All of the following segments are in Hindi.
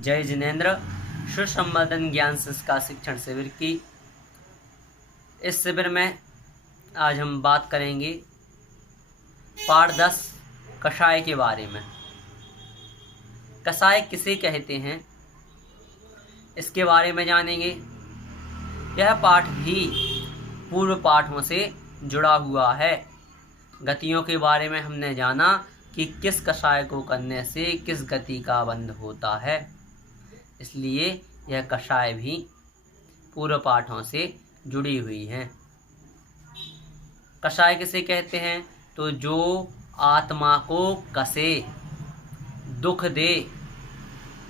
जय जिनेन्द्र। सुसंवर्धन ज्ञान संस्कार शिक्षण शिविर की इस शिविर में आज हम बात करेंगे पाठ 10 कषाय के बारे में। कषाय किसे कहते हैं इसके बारे में जानेंगे। यह पाठ भी पूर्व पाठों से जुड़ा हुआ है। गतियों के बारे में हमने जाना कि किस कषाय को करने से किस गति का बंध होता है, इसलिए यह कषाय भी पूर्व पाठों से जुड़ी हुई है। कषाय किसे कहते हैं? तो जो आत्मा को कसे, दुख दे,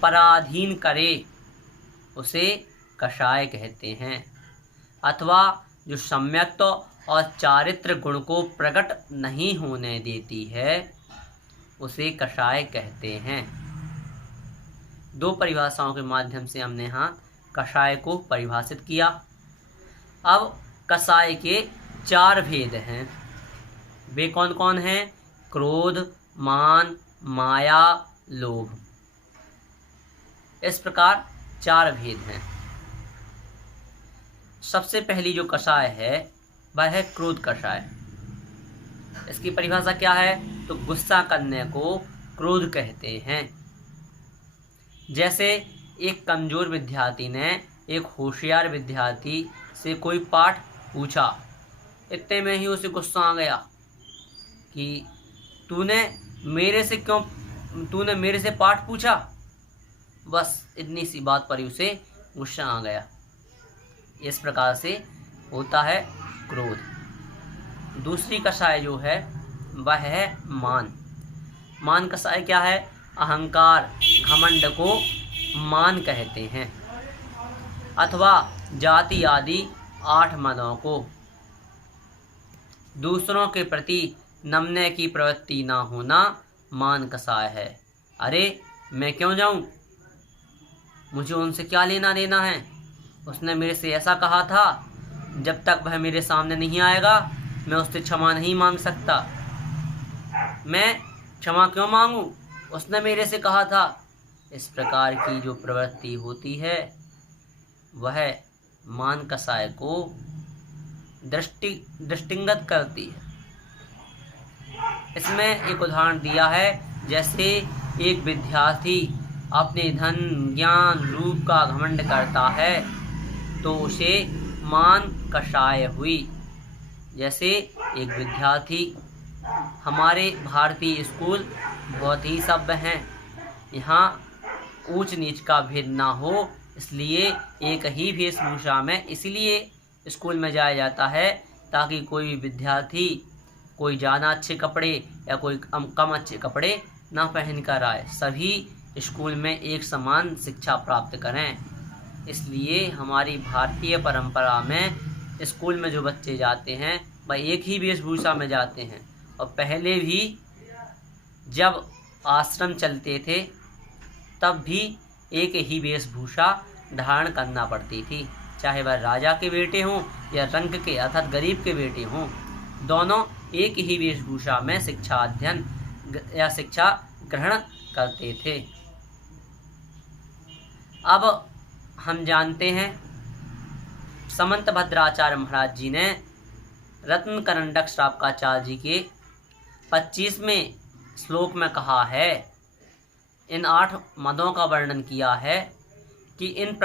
पराधीन करे उसे कषाय कहते हैं, अथवा जो सम्यक्त और चारित्र गुण को प्रकट नहीं होने देती है उसे कषाय कहते हैं। दो परिभाषाओं के माध्यम से हमने यहाँ कषाय को परिभाषित किया। अब कषाय के 4 भेद हैं। वे कौन कौन हैं? क्रोध, मान, माया, लोभ। इस प्रकार 4 भेद हैं। सबसे पहली जो कषाय है वह है क्रोध कषाय। इसकी परिभाषा क्या है? तो गुस्सा करने को क्रोध कहते हैं। जैसे एक कमजोर विद्यार्थी ने एक होशियार विद्यार्थी से कोई पाठ पूछा, इतने में ही उसे गुस्सा आ गया कि तूने मेरे से पाठ पूछा। बस इतनी सी बात पर ही उसे गुस्सा आ गया। इस प्रकार से होता है क्रोध। दूसरी कषाय जो है वह है मान। मान कषाय क्या है? अहंकार, घमंड को मान कहते हैं, अथवा जाति आदि 8 मदों को। दूसरों के प्रति नमने की प्रवृत्ति ना होना मान कषाय है। अरे मैं क्यों जाऊं, मुझे उनसे क्या लेना देना है, उसने मेरे से ऐसा कहा था, जब तक वह मेरे सामने नहीं आएगा मैं उससे क्षमा नहीं मांग सकता। मैं क्षमा क्यों मांगूं, उसने मेरे से कहा था। इस प्रकार की जो प्रवृत्ति होती है वह मान कषाय को दृष्टिगत करती है। इसमें एक उदाहरण दिया है, जैसे एक विद्यार्थी अपने धन, ज्ञान, रूप का घमंड करता है तो उसे मान कषाय हुई। जैसे एक विद्यार्थी, हमारे भारतीय स्कूल बहुत ही सभ्य हैं, यहाँ ऊंच नीच का भेद ना हो, इसलिए एक ही वेशभूषा में इसलिए स्कूल में जाया जाता है ताकि कोई विद्यार्थी कोई ज़्यादा अच्छे कपड़े या कोई कम अच्छे कपड़े ना पहन कर आए, सभी स्कूल में एक समान शिक्षा प्राप्त करें। इसलिए हमारी भारतीय परंपरा में स्कूल में जो बच्चे जाते हैं वह एक ही वेशभूषा में जाते हैं। और पहले भी जब आश्रम चलते थे तब भी एक ही वेशभूषा धारण करना पड़ती थी, चाहे वह राजा के बेटे हों या रंक के अर्थात गरीब के बेटे हों, दोनों एक ही वेशभूषा में शिक्षा अध्ययन या शिक्षा ग्रहण करते थे। अब हम जानते हैं समंत भद्राचार्य महाराज जी ने रत्नकरंडक श्रावकाचार्य जी के 25वें श्लोक में कहा है, इन 8 मदों का वर्णन किया है कि इन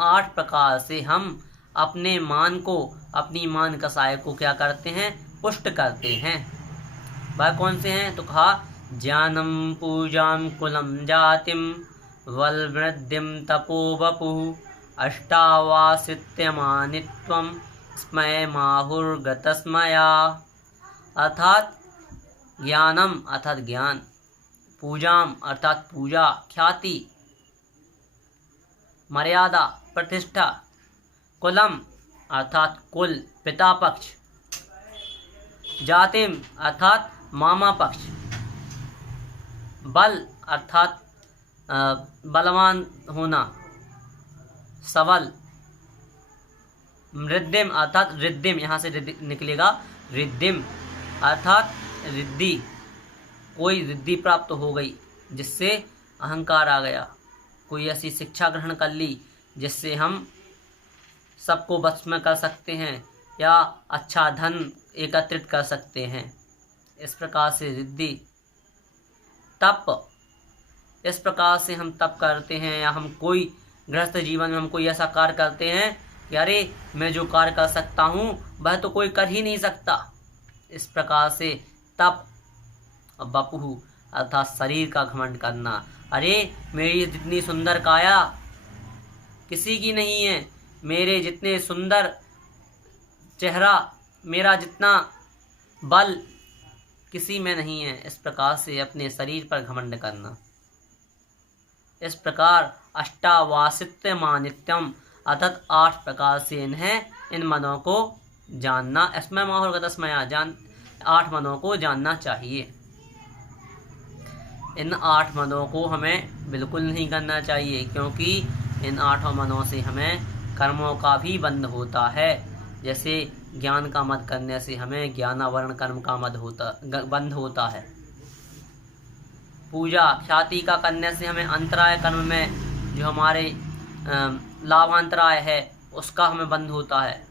8 प्रकार से हम अपने मान को, अपनी मान कषाय को क्या करते हैं? पुष्ट करते हैं। वह कौन से हैं? तो कहा, ज्ञानम, पूजाम, कुलम, जातिम, वल्वृद्धिम, तपो वपुः, अष्टावासित्यमानित्वम, स्मय माहुर्गतस्मया। अर्थात ज्ञानम अर्थात ज्ञान, पूजाम अर्थात पूजा, ख्याति, मर्यादा, प्रतिष्ठा, कुलम अर्थात कुल, पिता पक्ष, जातिम अर्थात मामा पक्ष, बल अर्थात बलवान होना, सबल, रिद्धिम अर्थात रिद्धिम, यहाँ से निकलेगा रिद्धिम अर्थात रिद्धि, कोई रिद्धि प्राप्त हो गई जिससे अहंकार आ गया, कोई ऐसी शिक्षा ग्रहण कर ली जिससे हम सबको बस में कर सकते हैं या अच्छा धन एकत्रित कर सकते हैं। इस प्रकार से रिद्धि तप, इस प्रकार से हम तप करते हैं या हम कोई गृहस्थ जीवन में हम कोई ऐसा कार्य करते हैं कि अरे मैं जो कार्य कर सकता हूँ वह तो कोई कर ही नहीं सकता। इस प्रकार से तप। बपुहु अर्थात शरीर का घमंड करना, अरे मेरी जितनी सुंदर काया किसी की नहीं है, मेरे जितने सुंदर चेहरा, मेरा जितना बल किसी में नहीं है। इस प्रकार से अपने शरीर पर घमंड करना। इस प्रकार अष्टावासित्य मानित्यम अर्थात 8 प्रकार से इन मनों को जानना। इसमें माहुर्गतस्मया 8 मनों को जानना चाहिए। इन 8 मनों को हमें बिल्कुल नहीं करना चाहिए, क्योंकि इन 8 मनों से हमें कर्मों का भी बंध होता है। जैसे ज्ञान का मद करने से हमें ज्ञानावरण कर्म का बंध होता है। पूजा ख्याति का करने से हमें अंतराय कर्म में जो हमारे लाभांतराय है उसका हमें बंध होता है।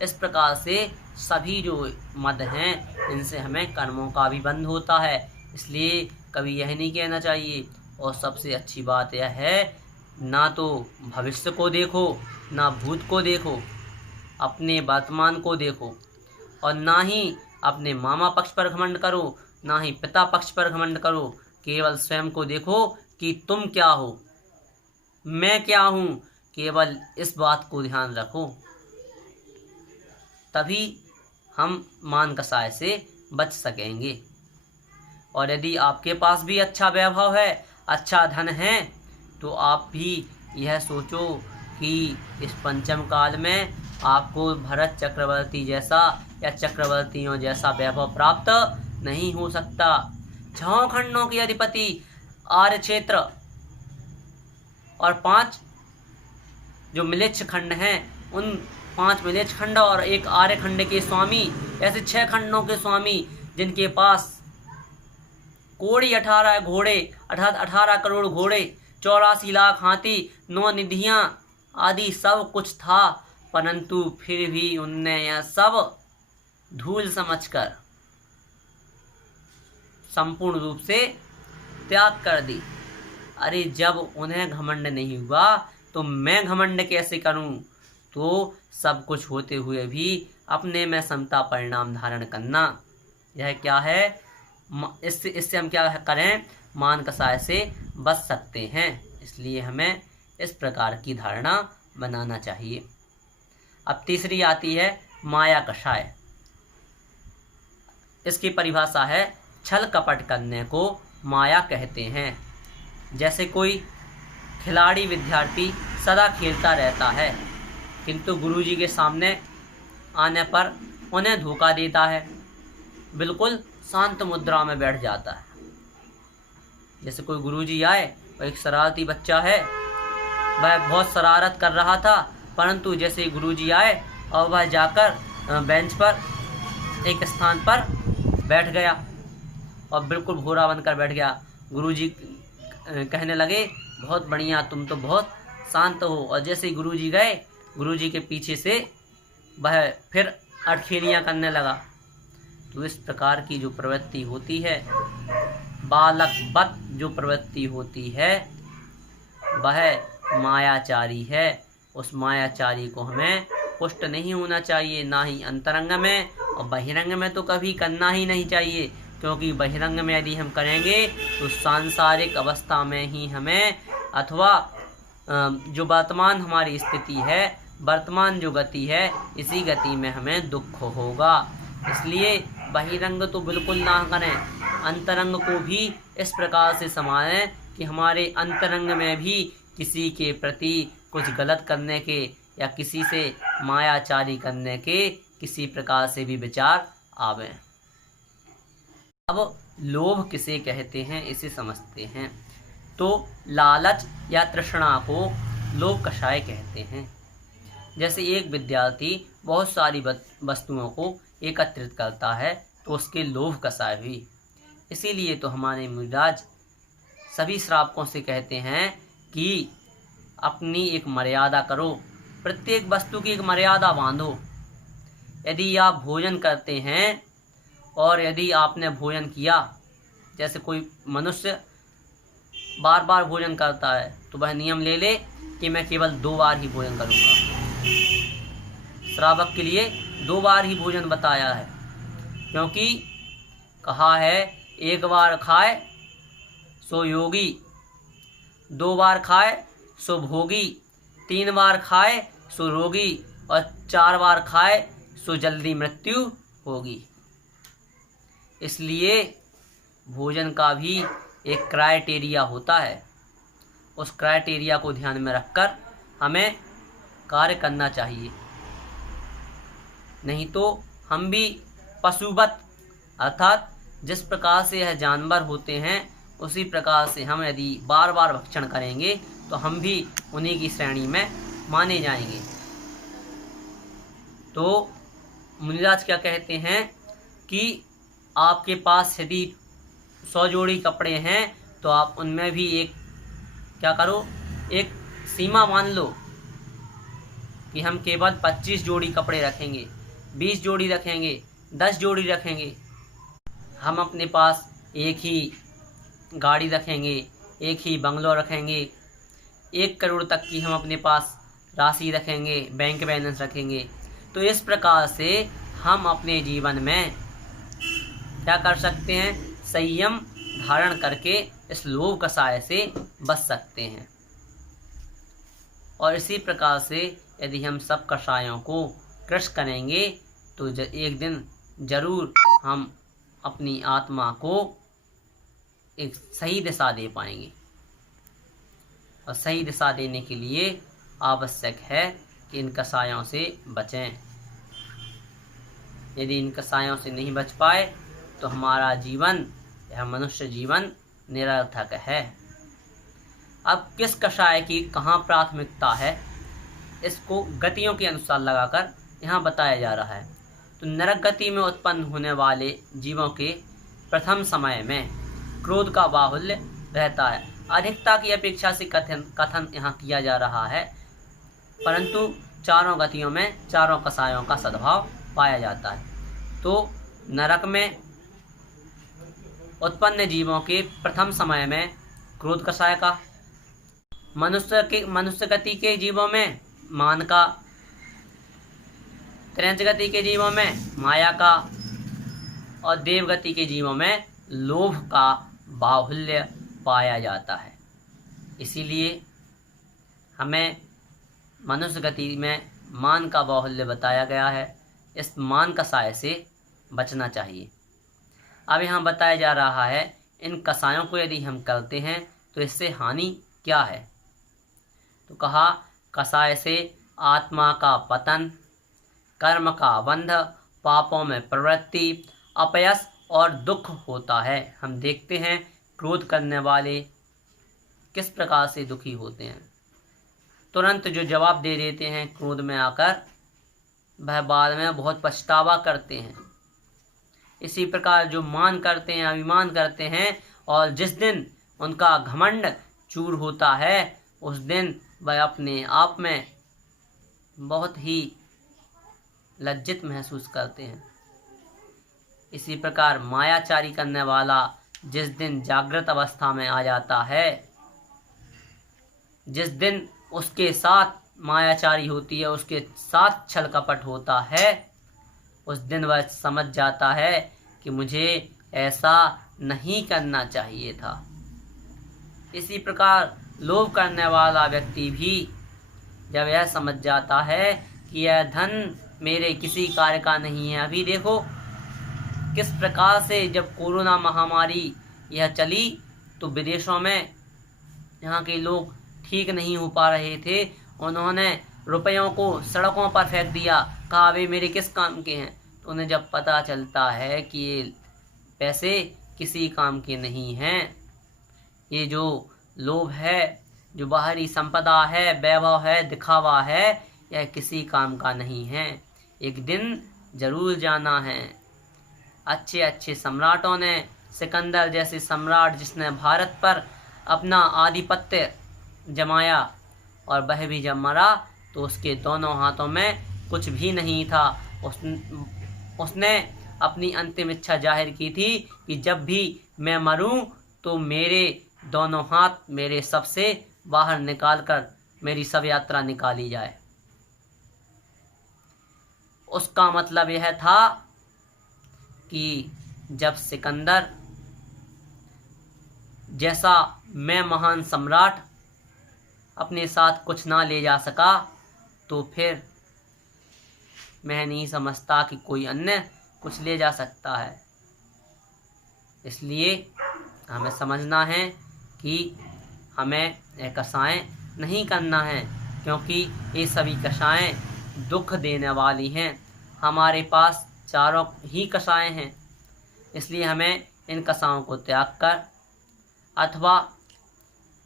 इस प्रकार से सभी जो मद हैं इनसे हमें कर्मों का भी बंध होता है। इसलिए कभी यह नहीं कहना चाहिए। और सबसे अच्छी बात यह है, ना तो भविष्य को देखो ना भूत को देखो, अपने वर्तमान को देखो। और ना ही अपने मामा पक्ष पर घमंड करो, ना ही पिता पक्ष पर घमंड करो। केवल स्वयं को देखो कि तुम क्या हो, मैं क्या हूँ। केवल इस बात को ध्यान रखो, तभी हम मान कसाय से बच सकेंगे। और यदि आपके पास भी अच्छा वैभव है, अच्छा धन है, तो आप भी यह सोचो कि इस पंचम काल में आपको भरत चक्रवर्ती जैसा या चक्रवर्तियों जैसा वैभव प्राप्त नहीं हो सकता। 6 खंडों के अधिपति आर्य क्षेत्र और 5 जो मिलेच्छ खंड हैं, उन 5 मिलेच्छ खंड और 1 आर्य खंड के स्वामी, ऐसे 6 खंडों के स्वामी जिनके पास कोड़ी 18 घोड़े अर्थात 18 करोड़ घोड़े, 84 लाख हाथी, 9 निधियां आदि सब कुछ था, परंतु फिर भी उनने यह सब धूल समझकर संपूर्ण रूप से त्याग कर दी। अरे जब उन्हें घमंड नहीं हुआ तो मैं घमंड कैसे करूं। तो सब कुछ होते हुए भी अपने में समता परिणाम धारण करना, यह क्या है। इससे हम क्या करें, मान कसाय से बच सकते हैं। इसलिए हमें इस प्रकार की धारणा बनाना चाहिए। अब तीसरी आती है माया कषाय। इसकी परिभाषा है छल कपट करने को माया कहते हैं। जैसे कोई खिलाड़ी विद्यार्थी सदा खेलता रहता है, किंतु गुरुजी के सामने आने पर उन्हें धोखा देता है, बिल्कुल शांत मुद्रा में बैठ जाता है। जैसे कोई गुरुजी आए, वह एक शरारती बच्चा है, वह बहुत शरारत कर रहा था, परंतु जैसे ही गुरुजी आए और वह जाकर बेंच पर एक स्थान पर बैठ गया और बिल्कुल भोरा बनकर बैठ गया। गुरुजी कहने लगे, बहुत बढ़िया, तुम तो बहुत शांत हो। और जैसे ही गुरुजी गए, गुरुजी के पीछे से वह फिर अटखेलियाँ करने लगा। तो इस प्रकार की जो प्रवृत्ति होती है, बालकवत जो प्रवृत्ति होती है, वह मायाचारी है। उस मायाचारी को हमें पुष्ट नहीं होना चाहिए, ना ही अंतरंग में, और बहिरंग में तो कभी करना ही नहीं चाहिए। क्योंकि बहिरंग में यदि हम करेंगे तो सांसारिक अवस्था में ही हमें, अथवा जो वर्तमान हमारी स्थिति है, वर्तमान जो गति है, इसी गति में हमें दुख होगा। इसलिए बहिरंग तो बिल्कुल ना करें, अंतरंग को भी इस प्रकार से संभालें कि हमारे अंतरंग में भी किसी के प्रति कुछ गलत करने के या किसी से मायाचारी करने के किसी प्रकार से भी विचार आवे। अब लोभ किसे कहते हैं इसे समझते हैं। तो लालच या तृष्णा को लोभ कषाय कहते हैं। जैसे एक विद्यार्थी बहुत सारी वस्तुओं को एकत्रित करता है तो उसके लोभ कषाय हुई। इसीलिए तो हमारे मुनिराज सभी श्रावकों से कहते हैं कि अपनी एक मर्यादा करो, प्रत्येक वस्तु की एक मर्यादा बांधो। यदि आप भोजन करते हैं और यदि आपने भोजन किया, जैसे कोई मनुष्य बार बार भोजन करता है तो वह नियम ले ले कि मैं केवल 2 बार ही भोजन करूँगा। श्रावक के लिए 2 बार ही भोजन बताया है, क्योंकि कहा है 1 बार खाए सो योगी, 2 बार खाए सो भोगी, 3 बार खाए सो रोगी और 4 बार खाए सो जल्दी मृत्यु होगी। इसलिए भोजन का भी एक क्राइटेरिया होता है, उस क्राइटेरिया को ध्यान में रखकर हमें कार्य करना चाहिए, नहीं तो हम भी पशुवत अर्थात जिस प्रकार से यह जानवर होते हैं उसी प्रकार से हम यदि बार बार भक्षण करेंगे तो हम भी उन्हीं की श्रेणी में माने जाएंगे। तो मुनिराज क्या कहते हैं कि आपके पास यदि 100 जोड़ी कपड़े हैं तो आप उनमें भी एक क्या करो, एक सीमा मान लो कि हम केवल 25 जोड़ी कपड़े रखेंगे, 20 जोड़ी रखेंगे, 10 जोड़ी रखेंगे। हम अपने पास एक ही गाड़ी रखेंगे, एक ही बंगलो रखेंगे, 1 करोड़ तक की हम अपने पास राशि रखेंगे, बैंक बैलेंस रखेंगे। तो इस प्रकार से हम अपने जीवन में क्या कर सकते हैं, संयम धारण करके इस लोभ कषाय से बच सकते हैं। और इसी प्रकार से यदि हम सब कषायों को कृष करेंगे तो एक दिन जरूर हम अपनी आत्मा को एक सही दिशा दे पाएंगे। और सही दिशा देने के लिए आवश्यक है कि इन कषायों से बचें। यदि इन कषायों से नहीं बच पाए तो हमारा जीवन, यह मनुष्य जीवन निरर्थक है। अब किस कषाय की कहाँ प्राथमिकता है, इसको गतियों के अनुसार लगाकर यहाँ बताया जा रहा है। तो नरक गति में उत्पन्न होने वाले जीवों के प्रथम समय में क्रोध का बाहुल्य रहता है। अधिकता की अपेक्षा से कथन यहाँ किया जा रहा है, परंतु चारों गतियों में चारों कषायों का सद्भाव पाया जाता है। तो नरक में उत्पन्न जीवों के प्रथम समय में क्रोध कषाय का, मनुष्य गति के जीवों में मान का, त्रैंच गति के जीवों में माया का और देव गति के जीवों में लोभ का बाहुल्य पाया जाता है। इसीलिए हमें मनुष्य गति में मान का बाहुल्य बताया गया है, इस मान कषाय से बचना चाहिए। अब यहाँ बताया जा रहा है इन कषायों को यदि हम करते हैं तो इससे हानि क्या है। तो कहा कषाय से आत्मा का पतन, कर्म का बंध, पापों में प्रवृत्ति, अपयश और दुख होता है। हम देखते हैं क्रोध करने वाले किस प्रकार से दुखी होते हैं, तुरंत जो जवाब दे देते हैं क्रोध में आकर, वह बाद में बहुत पछतावा करते हैं। इसी प्रकार जो मान करते हैं, अभिमान करते हैं, और जिस दिन उनका घमंड चूर होता है उस दिन वह अपने आप में बहुत ही लज्जित महसूस करते हैं। इसी प्रकार मायाचारी करने वाला जिस दिन जागृत अवस्था में आ जाता है, जिस दिन उसके साथ मायाचारी होती है, उसके साथ छल कपट होता है, उस दिन वह समझ जाता है कि मुझे ऐसा नहीं करना चाहिए था। इसी प्रकार लोभ करने वाला व्यक्ति भी जब यह समझ जाता है कि यह धन मेरे किसी कार्य का नहीं है। अभी देखो किस प्रकार से जब कोरोना महामारी यह चली तो विदेशों में यहाँ के लोग ठीक नहीं हो पा रहे थे, उन्होंने रुपयों को सड़कों पर फेंक दिया, कहा वे मेरे किस काम के हैं। तो उन्हें जब पता चलता है कि ये पैसे किसी काम के नहीं हैं, ये जो लोभ है, जो बाहरी संपदा है, वैभव है, दिखावा है, यह किसी काम का नहीं है। एक दिन जरूर जाना है। अच्छे अच्छे सम्राटों ने, सिकंदर जैसे सम्राट जिसने भारत पर अपना आधिपत्य जमाया और वह भी जब मरा तो उसके दोनों हाथों में कुछ भी नहीं था। उसने अपनी अंतिम इच्छा जाहिर की थी कि जब भी मैं मरूं तो मेरे दोनों हाथ मेरे शव से बाहर निकालकर मेरी शव यात्रा निकाली जाए। उसका मतलब यह था कि जब सिकंदर जैसा मैं महान सम्राट अपने साथ कुछ ना ले जा सका तो फिर मैं नहीं समझता कि कोई अन्य कुछ ले जा सकता है। इसलिए हमें समझना है कि हमें यह कषायें नहीं करना है, क्योंकि ये सभी कषायें दुख देने वाली हैं। हमारे पास चारों ही कषायें हैं, इसलिए हमें इन कषायों को त्याग कर अथवा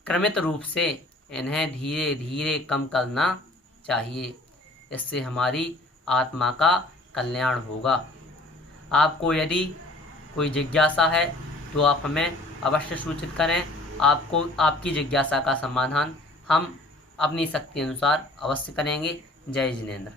क्रमित रूप से इन्हें धीरे धीरे कम करना चाहिए। इससे हमारी आत्मा का कल्याण होगा। आपको यदि कोई जिज्ञासा है तो आप हमें अवश्य सूचित करें। आपको आपकी जिज्ञासा का समाधान हम अपनी शक्ति अनुसार अवश्य करेंगे। जय जिनेंद्र।